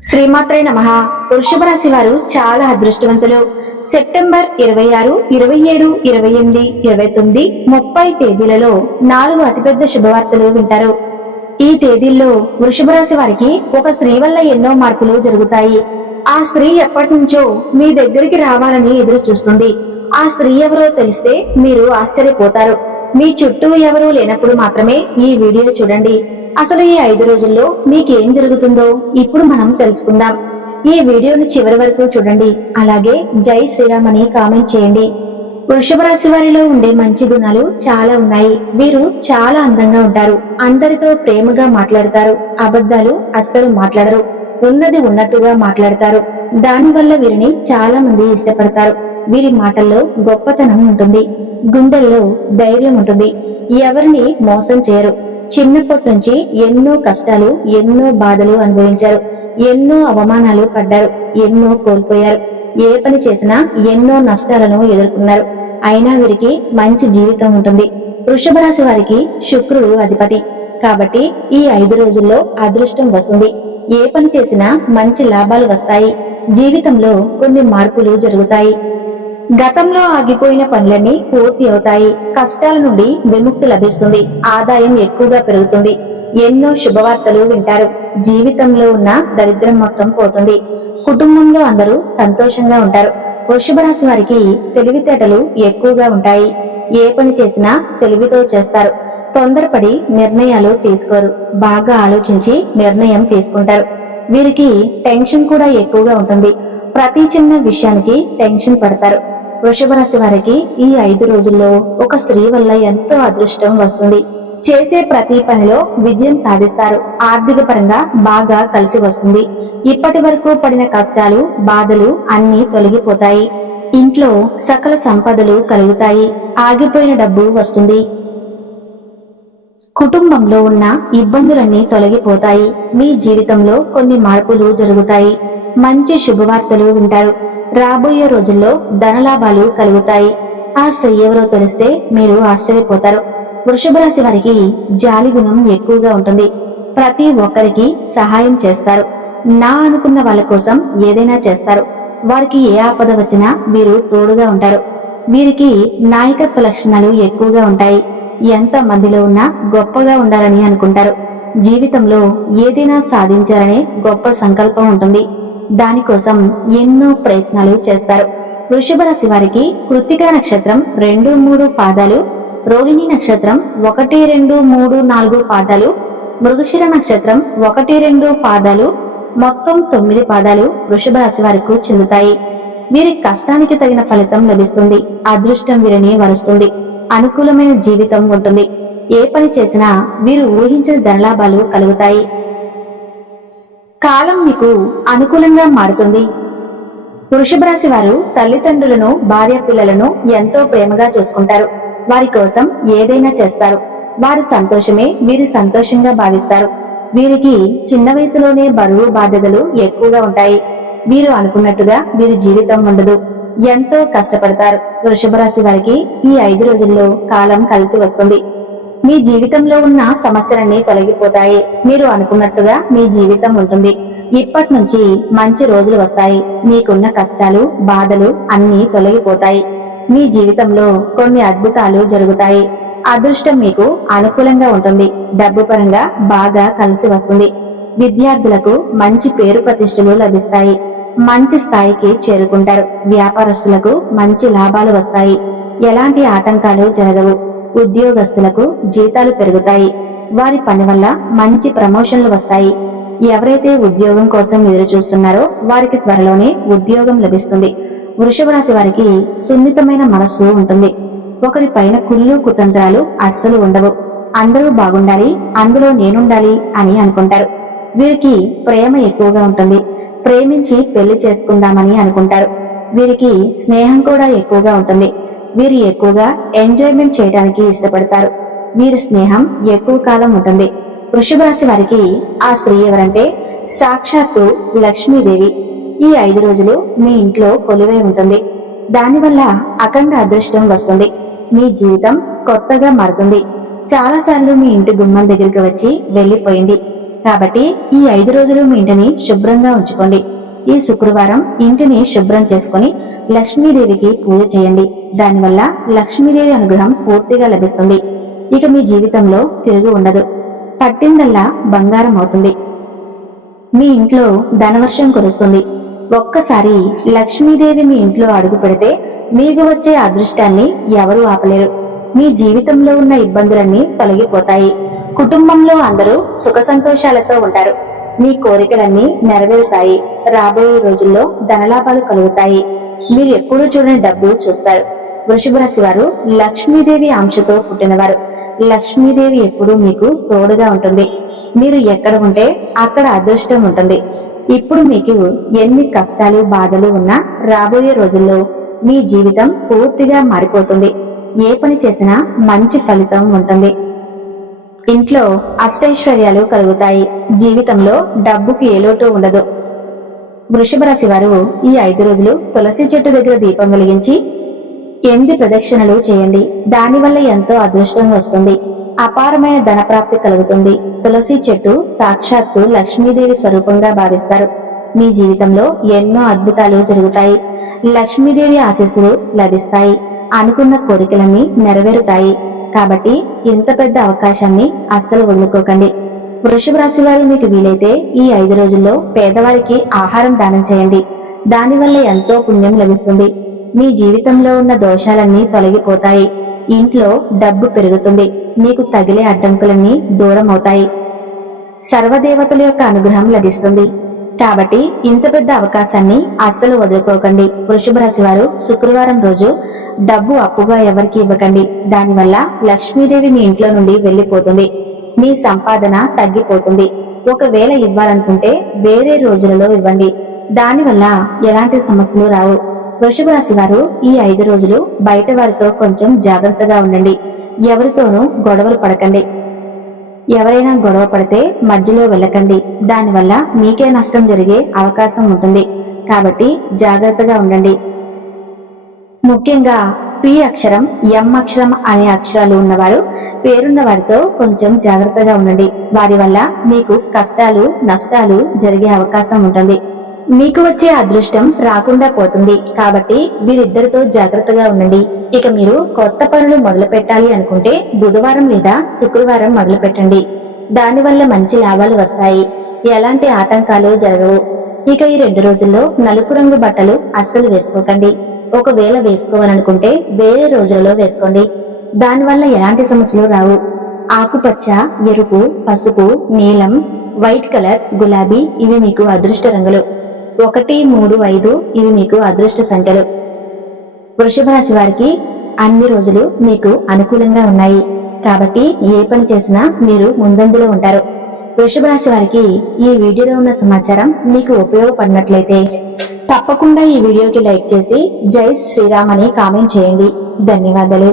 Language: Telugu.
శ్రీమాత్రే నమః. వృషభ రాశి వారు చాలా అదృష్టవంతులు. సెప్టెంబర్ 26, 27, 28, 29, 30 తేదీలలో 4 అతిపెద్ద శుభవార్తలు వింటారు. ఈ తేదీల్లో వృషభ రాశి వారికి ఒక స్త్రీ వల్ల ఎన్నో మార్పులు జరుగుతాయి. ఆ స్త్రీ ఎప్పటి నుంచో మీ దగ్గరికి రావాలని ఎదురు చూస్తుంది. ఆ స్త్రీ ఎవరో తెలిస్తే మీరు ఆశ్చర్యపోతారు. మీ చుట్టూ ఎవరూ లేనప్పుడు మాత్రమే ఈ వీడియో చూడండి. అసలు ఈ 5 రోజుల్లో మీకేం జరుగుతుందో ఇప్పుడు మనం తెలుసుకుందాం. ఈ వీడియోను చివరి వరకు చూడండి. అలాగే జై శ్రీరామ్ అని కామెంట్ చేయండి. వృషభ రాశి వారిలో ఉండే మంచి గుణాలు చాలా ఉన్నాయి. వీరు చాలా అందంగా ఉంటారు. అందరితో ప్రేమగా మాట్లాడతారు. అబద్ధాలు అస్సలు మాట్లాడరు. ఉన్నది ఉన్నట్టుగా మాట్లాడతారు. దానివల్ల వీరిని చాలా మంది ఇష్టపడతారు. వీరి మాటల్లో గొప్పతనం ఉంటుంది. గుండెల్లో ధైర్యం ఉంటుంది. ఎవరిని మోసం చేయరు. చిన్నప్పటి నుంచి ఎన్నో కష్టాలు, ఎన్నో బాధలు అనుభవించారు. ఎన్నో అవమానాలు పడ్డారు. ఎన్నో కోల్పోయారు. ఏ పని చేసినా ఎన్నో నష్టాలను ఎదుర్కొన్నారు. అయినా వీరికి మంచి జీవితం ఉంటుంది. వృషభ రాశి వారికి శుక్రుడు అధిపతి కాబట్టి ఈ 5 రోజుల్లో అదృష్టం వస్తుంది. ఏ పని చేసినా మంచి లాభాలు వస్తాయి. జీవితంలో కొన్ని మార్పులు జరుగుతాయి. గతంలో ఆగిపోయిన పనులన్నీ పూర్తి అవుతాయి. కష్టాల నుండి విముక్తి లభిస్తుంది. ఆదాయం ఎక్కువగా పెరుగుతుంది. ఎన్నో శుభవార్తలు వింటారు. జీవితంలో ఉన్న దరిద్రం మొత్తం పోతుంది. కుటుంబంలో అందరూ సంతోషంగా ఉంటారు. వృషభ రాశి వారికి తెలివితేటలు ఎక్కువగా ఉంటాయి. ఏ పని చేసినా తెలివితో చేస్తారు. తొందరపడి నిర్ణయాలు తీసుకోరు. బాగా ఆలోచించి నిర్ణయం తీసుకుంటారు. వీరికి టెన్షన్ కూడా ఎక్కువగా ఉంటుంది. ప్రతి చిన్న విషయానికి టెన్షన్ పడతారు. వృషభ రాశి వారికి ఈ 5 రోజుల్లో ఒక స్త్రీ వల్ల ఎంతో అదృష్టం వస్తుంది. చేసే ప్రతి పనిలో విజయం సాధిస్తారు. ఆర్థిక పరంగా బాగా కలిసి వస్తుంది. ఇప్పటి వరకు పడిన కష్టాలు, బాధలు అన్నీ తొలగిపోతాయి. ఇంట్లో సకల సంపదలు కలుగుతాయి. ఆగిపోయిన డబ్బు వస్తుంది. కుటుంబంలో ఉన్న ఇబ్బందులన్నీ తొలగిపోతాయి. మీ జీవితంలో కొన్ని మార్పులు జరుగుతాయి. మంచి శుభవార్తలు వింటారు. రాబోయే రోజుల్లో ధనలాభాలు కలుగుతాయి. ఆ స్త్రీ ఎవరో తెలిస్తే మీరు ఆశ్చర్యపోతారు. వృషభ రాశి వారికి జాలి గుణం ఎక్కువగా ఉంటుంది. ప్రతి ఒక్కరికి సహాయం చేస్తారు. నా అనుకున్న వాళ్ళ కోసం ఏదైనా చేస్తారు. వారికి ఏ ఆపద వచ్చినా వీరు తోడుగా ఉంటారు. వీరికి నాయకత్వ లక్షణాలు ఎక్కువగా ఉంటాయి. ఎంత మందిలో ఉన్నా గొప్పగా ఉండాలని అనుకుంటారు. జీవితంలో ఏదైనా సాధించాలనే గొప్ప సంకల్పం ఉంటుంది. దానికోసం ఎన్నో ప్రయత్నాలు చేస్తారు. వృషభ రాశి వారికి కృత్తికా నక్షత్రం 2, 3 పాదాలు, రోహిణి నక్షత్రం 1, 2, 3, 4 పాదాలు, మృగశిర నక్షత్రం 1, 2 పాదాలు, మొత్తం 9 పాదాలు వృషభ రాశి వారికి చెందుతాయి. వీరి కష్టానికి తగిన ఫలితం లభిస్తుంది. అదృష్టం వీరిని వరుస్తుంది. అనుకూలమైన జీవితం ఉంటుంది. ఏ పని చేసినా వీరు ఊహించిన ధనలాభాలు కలుగుతాయి. కాలం మీకు అనుకూలంగా మారుతుంది. వృషభ రాశి వారు తల్లిదండ్రులను, భార్య పిల్లలను ఎంతో ప్రేమగా చూసుకుంటారు. వారి కోసం ఏదైనా చేస్తారు. వారి సంతోషమే వీరి సంతోషంగా భావిస్తారు. వీరికి చిన్న వయసులోనే బరువు, బాధ్యతలు ఎక్కువగా ఉంటాయి. వీరు అనుకున్నట్టుగా వీరి జీవితం ఉండదు. ఎంతో కష్టపడతారు. వృషభ రాశి వారికి ఈ 5 రోజుల్లో కాలం కలిసి వస్తుంది. మీ జీవితంలో ఉన్న సమస్యలన్నీ తొలగిపోతాయి. మీరు అనుకున్నట్టుగా మీ జీవితం ఉంటుంది. ఇప్పటి నుంచి మంచి రోజులు వస్తాయి. మీకున్న కష్టాలు, బాధలు అన్నీ తొలగిపోతాయి. మీ జీవితంలో కొన్ని అద్భుతాలు జరుగుతాయి. అదృష్టం మీకు అనుకూలంగా ఉంటుంది. డబ్బు పరంగా బాగా కలిసి వస్తుంది. విద్యార్థులకు మంచి పేరు ప్రతిష్టలు లభిస్తాయి. మంచి స్థాయికి చేరుకుంటారు. వ్యాపారస్తులకు మంచి లాభాలు వస్తాయి. ఎలాంటి ఆటంకాలు జరగవు. ఉద్యోగస్తులకు జీతాలు పెరుగుతాయి. వారి పని వల్ల మంచి ప్రమోషన్లు వస్తాయి. ఎవరైతే ఉద్యోగం కోసం ఎదురు చూస్తున్నారో వారికి త్వరలోనే ఉద్యోగం లభిస్తుంది. వృషభ రాశి వారికి సున్నితమైన మనస్సు ఉంటుంది. ఒకరి పైన కుళ్ళు, కుతంత్రాలు అస్సలు ఉండవు. అందరూ బాగుండాలి, అందులో నేనుండాలి అని అనుకుంటారు. వీరికి ప్రేమ ఎక్కువగా ఉంటుంది. ప్రేమించి పెళ్లి చేసుకుందామని అనుకుంటారు. వీరికి స్నేహం కూడా ఎక్కువగా ఉంటుంది. వీరు ఎక్కువగా ఎంజాయ్మెంట్ చేయడానికి ఇష్టపడతారు. వీరి స్నేహం ఎక్కువ కాలం ఉంటుంది. వృషభ రాశి వారికి ఆ స్త్రీ ఎవరంటే సాక్షాత్తు లక్ష్మీదేవి. ఈ 5 రోజులు మీ ఇంట్లో కొలువై ఉంటుంది. దానివల్ల అఖండ అదృష్టం వస్తుంది. మీ జీవితం కొత్తగా మారుతుంది. చాలాసార్లు మీ ఇంటి గుమ్మం దగ్గరికి వచ్చి వెళ్లిపోయింది. కాబట్టి ఈ 5 రోజులు మీ ఇంటిని శుభ్రంగా ఉంచుకోండి. ఈ శుక్రవారం ఇంటిని శుభ్రం చేసుకుని లక్ష్మీదేవికి పూజ చేయండి. దానివల్ల లక్ష్మీదేవి అనుగ్రహం పూర్తిగా లభిస్తుంది. ఇక మీ జీవితంలో తిరుగు ఉండదు. పట్టిందల్లా బంగారం అవుతుంది. మీ ఇంట్లో ధనవర్షం కురుస్తుంది. ఒక్కసారి లక్ష్మీదేవి మీ ఇంట్లో అడుగు పెడితే మీకు వచ్చే అదృష్టాన్ని ఎవరూ ఆపలేరు. మీ జీవితంలో ఉన్న ఇబ్బందులన్నీ తొలగిపోతాయి. కుటుంబంలో అందరూ సుఖ సంతోషాలతో ఉంటారు. మీ కోరికలన్నీ నెరవేరుతాయి. రాబోయే రోజుల్లో ధనలాభాలు కలుగుతాయి. మీరు ఎప్పుడూ చూడని డబ్బు చూస్తారు. వృషభ రాశి వారు లక్ష్మీదేవి అంశతో పుట్టినవారు. లక్ష్మీదేవి ఎప్పుడూ మీకు తోడుగా ఉంటుంది. మీరు ఎక్కడ ఉంటే అక్కడ అదృష్టం ఉంటుంది. ఇప్పుడు మీకు ఎన్ని కష్టాలు బాధలు ఉన్నా రాబోయే రోజుల్లో మీ జీవితం పూర్తిగా మారిపోతుంది. ఏ పని చేసినా మంచి ఫలితం ఉంటుంది. ఇంట్లో అష్టైశ్వర్యాలు కలుగుతాయి. జీవితంలో డబ్బుకి ఏ లోటు ఉండదు. వృషభ రాశి వారు ఈ 5 రోజులు తులసి చెట్టు దగ్గర దీపం వెలిగించి 8 ప్రదక్షిణలు చేయండి. దానివల్ల ఎంతో అదృష్టం వస్తుంది. అపారమైన ధనప్రాప్తి కలుగుతుంది. తులసి చెట్టు సాక్షాత్తు లక్ష్మీదేవి స్వరూపంగా భావిస్తారు. మీ జీవితంలో ఎన్నో అద్భుతాలు జరుగుతాయి. లక్ష్మీదేవి ఆశీస్సులు లభిస్తాయి. అనుకున్న కోరికలన్నీ నెరవేరుతాయి. కాబట్టి ఇంత పెద్ద అవకాశాన్ని అస్సలు వదులుకోకండి. వృషభ రాశి వారు మీకు వీలైతే ఈ 5 రోజుల్లో పేదవారికి ఆహారం దానం చేయండి. దానివల్ల ఎంతో పుణ్యం లభిస్తుంది. మీ జీవితంలో ఉన్న దోషాలన్నీ తొలగిపోతాయి. ఇంట్లో డబ్బు పెరుగుతుంది. మీకు తగిలే అడ్డంకులన్నీ దూరం అవుతాయి. సర్వదేవతల యొక్క అనుగ్రహం లభిస్తుంది. కాబట్టి ఇంత పెద్ద అవకాశాన్ని అస్సలు వదులుకోకండి. వృషభ రాశి వారు శుక్రవారం రోజు డబ్బు అప్పుగా ఎవరికి ఇవ్వకండి. దానివల్ల లక్ష్మీదేవి మీ ఇంట్లో నుండి వెళ్లిపోతుంది. మీ సంపాదన తగ్గిపోతుంది. ఒకవేళ ఇవ్వాలనుకుంటే వేరే రోజులలో ఇవ్వండి. దానివల్ల ఎలాంటి సమస్యలు రావు. వృషభ రాశి వారు ఈ 5 రోజులు బయట వారితో కొంచెం జాగ్రత్తగా ఉండండి. ఎవరితోనూ గొడవలు పడకండి. ఎవరైనా గొడవ పడితే మధ్యలో వెళ్ళకండి. దానివల్ల మీకే నష్టం జరిగే అవకాశం ఉంటుంది. కాబట్టి జాగ్రత్తగా ఉండండి. ముఖ్యంగా పి అక్షరం, ఎం అక్షరం అనే అక్షరాలు ఉన్నవారు పేరున్న వారితో కొంచెం జాగ్రత్తగా ఉండండి. వారి వల్ల మీకు కష్టాలు నష్టాలు జరిగే అవకాశం ఉంటుంది. మీకు వచ్చే అదృష్టం రాకుండా పోతుంది. కాబట్టి వీరిద్దరితో జాగ్రత్తగా ఉండండి. ఇక మీరు కొత్త పనులు మొదలు పెట్టాలి అనుకుంటే బుధవారం లేదా శుక్రవారం మొదలు పెట్టండి. దానివల్ల మంచి లాభాలు వస్తాయి. ఎలాంటి ఆటంకాలు జరగవు. ఇక ఈ 2 రోజుల్లో నలుపు రంగు బట్టలు అస్సలు వేసుకోకండి. ఒకవేళ వేసుకోవాలనుకుంటే వేరే రోజులలో వేసుకోండి. దానివల్ల ఎలాంటి సమస్యలు రావు. ఆకుపచ్చ, ఎరుపు, పసుపు, నీలం, వైట్ కలర్, గులాబీ ఇవి మీకు అదృష్ట రంగులు. 1, 3, 5 ఇవి మీకు అదృష్ట సంఖ్యలు. వృషభ రాశి వారికి అన్ని రోజులు మీకు అనుకూలంగా ఉన్నాయి. కాబట్టి ఏ పని చేసినా మీరు ముందంజలో ఉంటారు. వృషభ రాశి వారికి ఈ వీడియోలో ఉన్న సమాచారం మీకు ఉపయోగపడినట్లయితే తప్పకుండా ఈ వీడియోకి లైక్ చేసి జై శ్రీరామ్ అని కామెంట్ చేయండి. ధన్యవాదాలు.